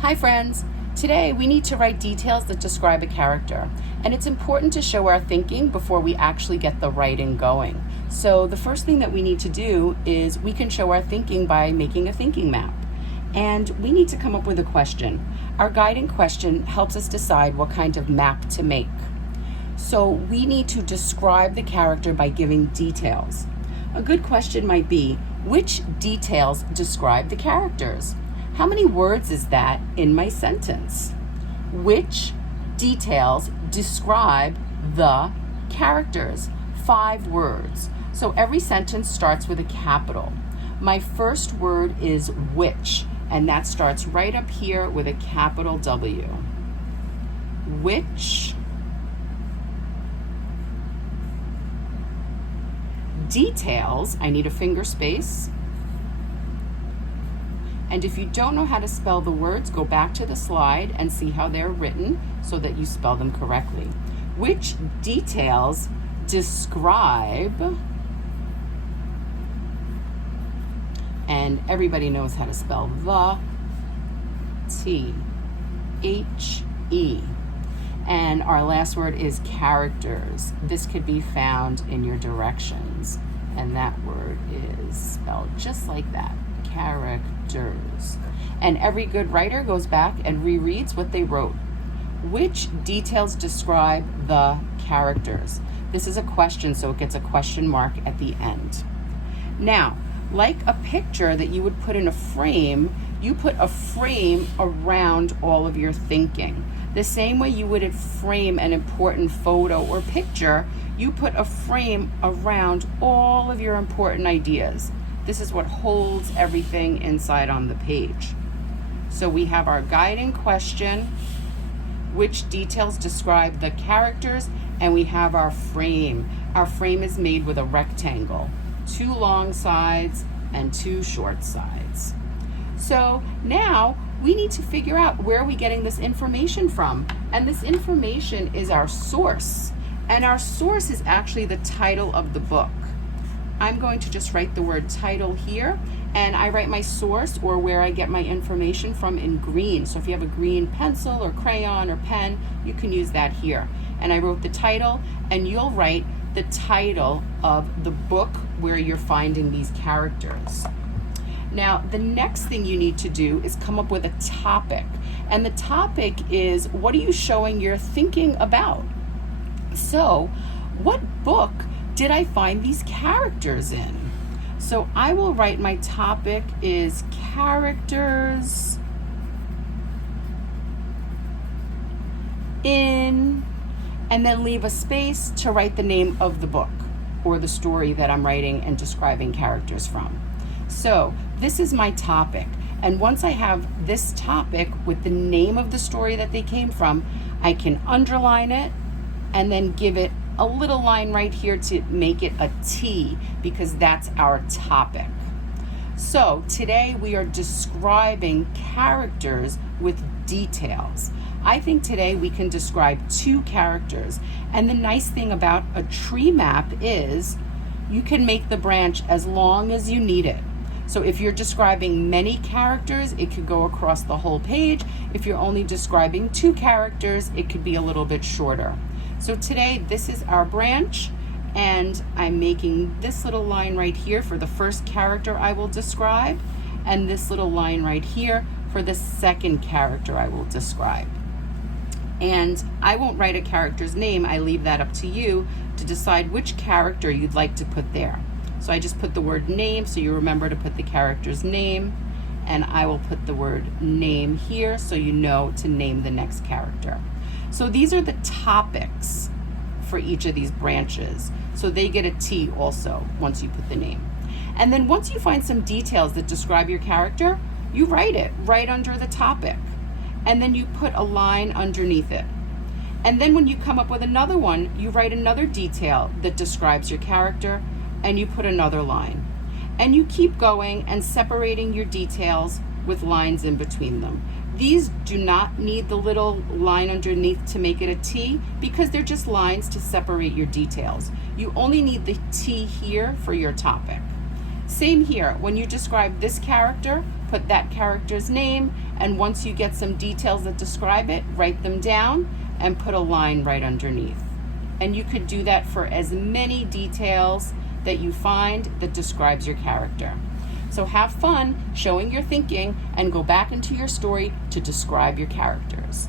Hi friends! Today we need to write details that describe a character, and it's important to show our thinking before we actually get the writing going. So the first thing that we need to do is we can show our thinking by making a thinking map. And we need to come up with a question. Our guiding question helps us decide what kind of map to make. So we need to describe the character by giving details. A good question might be, which details describe the characters? How many words is that in my sentence? Which details describe the characters? 5 words. So every sentence starts with a capital. My first word is which, and that starts right up here with a capital W. Which details, I need a finger space. And if you don't know how to spell the words, go back to the slide and see how they're written so that you spell them correctly. Which details describe, and everybody knows how to spell the, T-H-E. And our last word is characters. This could be found in your directions. And that word is spelled just like that, characters. And every good writer goes back and rereads what they wrote. Which details describe the characters? This is a question, so it gets a question mark at the end. Now, like a picture that you would put in a frame, you put a frame around all of your thinking. The same way you would frame an important photo or picture, you put a frame around all of your important ideas. This is what holds everything inside on the page. So we have our guiding question, which details describe the characters, and we have our frame. Our frame is made with a rectangle, 2 long sides and 2 short sides. So now we need to figure out where are we getting this information from. And this information is our source. And our source is actually the title of the book. I'm going to just write the word title here, and I write my source or where I get my information from in green. So if you have a green pencil or crayon or pen, you can use that here. And I wrote the title, and you'll write the title of the book where you're finding these characters. Now, the next thing you need to do is come up with a topic. And the topic is, what are you showing your thinking about? So, what book did I find these characters in? So I will write my topic is characters in, and then leave a space to write the name of the book or the story that I'm writing and describing characters from. So this is my topic. And once I have this topic with the name of the story that they came from, I can underline it and then give it a little line right here to make it a T, because that's our topic. So today we are describing characters with details. I think today we can describe 2 characters. And the nice thing about a tree map is you can make the branch as long as you need it. So if you're describing many characters, it could go across the whole page. If you're only describing 2 characters, it could be a little bit shorter. So today, this is our branch, and I'm making this little line right here for the first character I will describe, and this little line right here for the second character I will describe. And I won't write a character's name. I leave that up to you to decide which character you'd like to put there. So I just put the word name, so you remember to put the character's name, and I will put the word name here so you know to name the next character. So these are the topics for each of these branches. So they get a T also once you put the name. And then once you find some details that describe your character, you write it right under the topic. And then you put a line underneath it. And then when you come up with another one, you write another detail that describes your character, and you put another line. And you keep going and separating your details with lines in between them. These do not need the little line underneath to make it a T, because they're just lines to separate your details. You only need the T here for your topic. Same here, when you describe this character, put that character's name And once you get some details that describe it, write them down and put a line right underneath. And you could do that for as many details that you find that describes your character. So have fun showing your thinking and go back into your story to describe your characters.